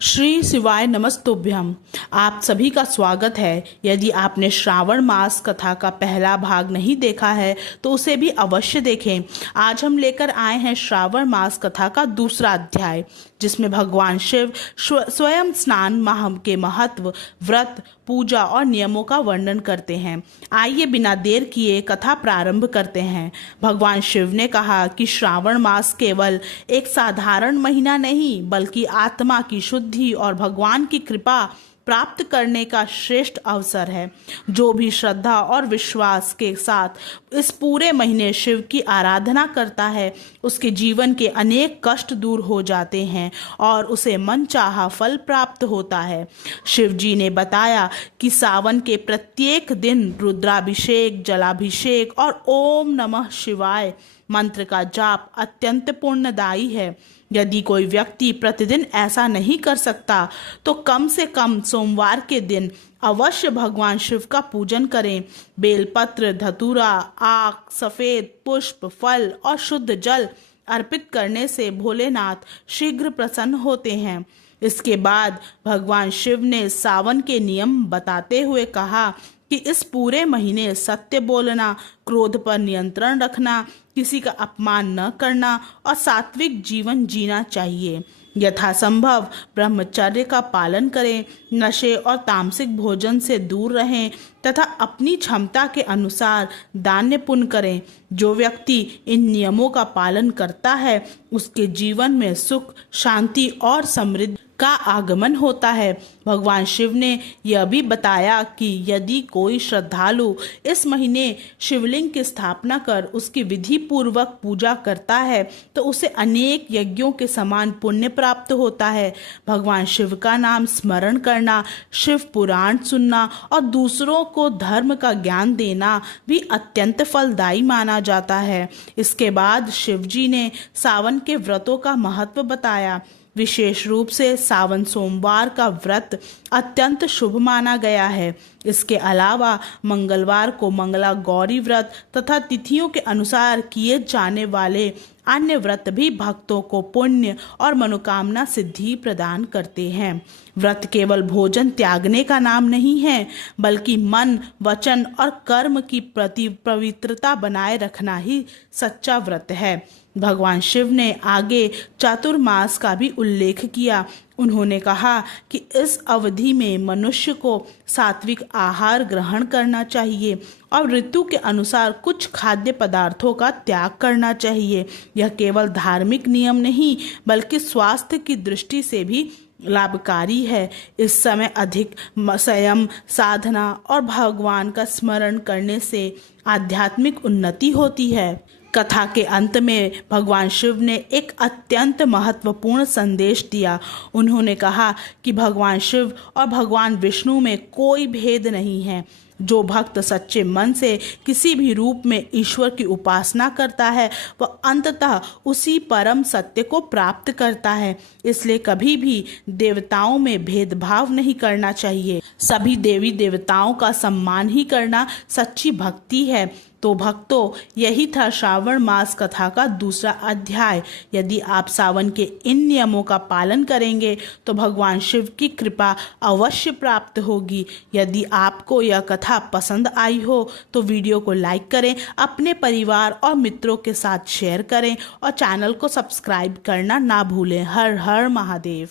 श्री शिवाय नमस्तुभ्यम। आप सभी का स्वागत है। यदि आपने श्रावण मास कथा का पहला भाग नहीं देखा है तो उसे भी अवश्य देखें। आज हम लेकर आए हैं श्रावण मास कथा का दूसरा अध्याय, जिसमें भगवान शिव स्वयं स्नान माह के महत्व, व्रत, पूजा और नियमों का वर्णन करते हैं। आइए बिना देर किए कथा प्रारंभ करते हैं। भगवान शिव ने कहा कि श्रावण मास केवल एक साधारण महीना नहीं, बल्कि आत्मा की शुद्धि और भगवान की कृपा प्राप्त करने का श्रेष्ठ अवसर है। जो भी श्रद्धा और विश्वास के साथ इस पूरे महीने शिव की आराधना करता है, उसके जीवन के अनेक कष्ट दूर हो जाते हैं और उसे मनचाहा फल प्राप्त होता है। शिव जी ने बताया कि सावन के प्रत्येक दिन रुद्राभिषेक, जलाभिषेक और ओम नमः शिवाय मंत्र का जाप अत्यंत पुण्यदायी है। यदि कोई व्यक्ति प्रतिदिन ऐसा नहीं कर सकता तो कम से कम सोमवार के दिन अवश्य भगवान शिव का पूजन करें। बेलपत्र, धतूरा, आक, सफेद पुष्प, फल और शुद्ध जल अर्पित करने से भोलेनाथ शीघ्र प्रसन्न होते हैं। इसके बाद भगवान शिव ने सावन के नियम बताते हुए कहा कि इस पूरे महीने सत्य बोलना, क्रोध पर नियंत्रण रखना, किसी का अपमान न करना और सात्विक जीवन जीना चाहिए। यथासंभव ब्रह्मचर्य का पालन करें, नशे और तामसिक भोजन से दूर रहें तथा अपनी क्षमता के अनुसार दान पुण्य करें। जो व्यक्ति इन नियमों का पालन करता है, उसके जीवन में सुख, शांति और समृद्धि का आगमन होता है। भगवान शिव ने यह भी बताया कि यदि कोई श्रद्धालु इस महीने शिवलिंग की स्थापना कर उसकी विधि पूर्वक पूजा करता है तो उसे अनेक यज्ञों के समान पुण्य प्राप्त होता है। भगवान शिव का नाम स्मरण करना, शिव पुराण सुनना और दूसरों को धर्म का ज्ञान देना भी अत्यंत फलदायी माना जाता है। इसके बाद शिव जी ने सावन के व्रतों का महत्व बताया। विशेष रूप से सावन सोमवार का व्रत अत्यंत शुभ माना गया है। इसके अलावा मंगलवार को मंगला गौरी व्रत तथा तिथियों के अनुसार किए जाने वाले अन्य व्रत भी भक्तों को पुण्य और मनोकामना सिद्धि प्रदान करते हैं। व्रत केवल भोजन त्यागने का नाम नहीं है, बल्कि मन, वचन और कर्म की पवित्रता बनाए रखना ही सच्चा व्रत है। भगवान शिव ने आगे चातुर्मास का भी उल्लेख किया। उन्होंने कहा कि इस अवधि में मनुष्य को सात्विक आहार ग्रहण करना चाहिए और ऋतु के अनुसार कुछ खाद्य पदार्थों का त्याग करना चाहिए। यह केवल धार्मिक नियम नहीं, बल्कि स्वास्थ्य की दृष्टि से भी लाभकारी है। इस समय अधिक संयम, साधना और भगवान का स्मरण करने से आध्यात्मिक उन्नति होती है। कथा के अंत में भगवान शिव ने एक अत्यंत महत्वपूर्ण संदेश दिया। उन्होंने कहा कि भगवान शिव और भगवान विष्णु में कोई भेद नहीं है। जो भक्त सच्चे मन से किसी भी रूप में ईश्वर की उपासना करता है, वह अंततः उसी परम सत्य को प्राप्त करता है। इसलिए कभी भी देवताओं में भेदभाव नहीं करना चाहिए। सभी देवी देवताओं का सम्मान ही करना सच्ची भक्ति है। तो भक्तों, यही था श्रावण मास कथा का दूसरा अध्याय। यदि आप सावन के इन नियमों का पालन करेंगे तो भगवान शिव की कृपा अवश्य प्राप्त होगी। यदि आपको यह कथा पसंद आई हो तो वीडियो को लाइक करें, अपने परिवार और मित्रों के साथ शेयर करें और चैनल को सब्सक्राइब करना ना भूलें। हर हर महादेव।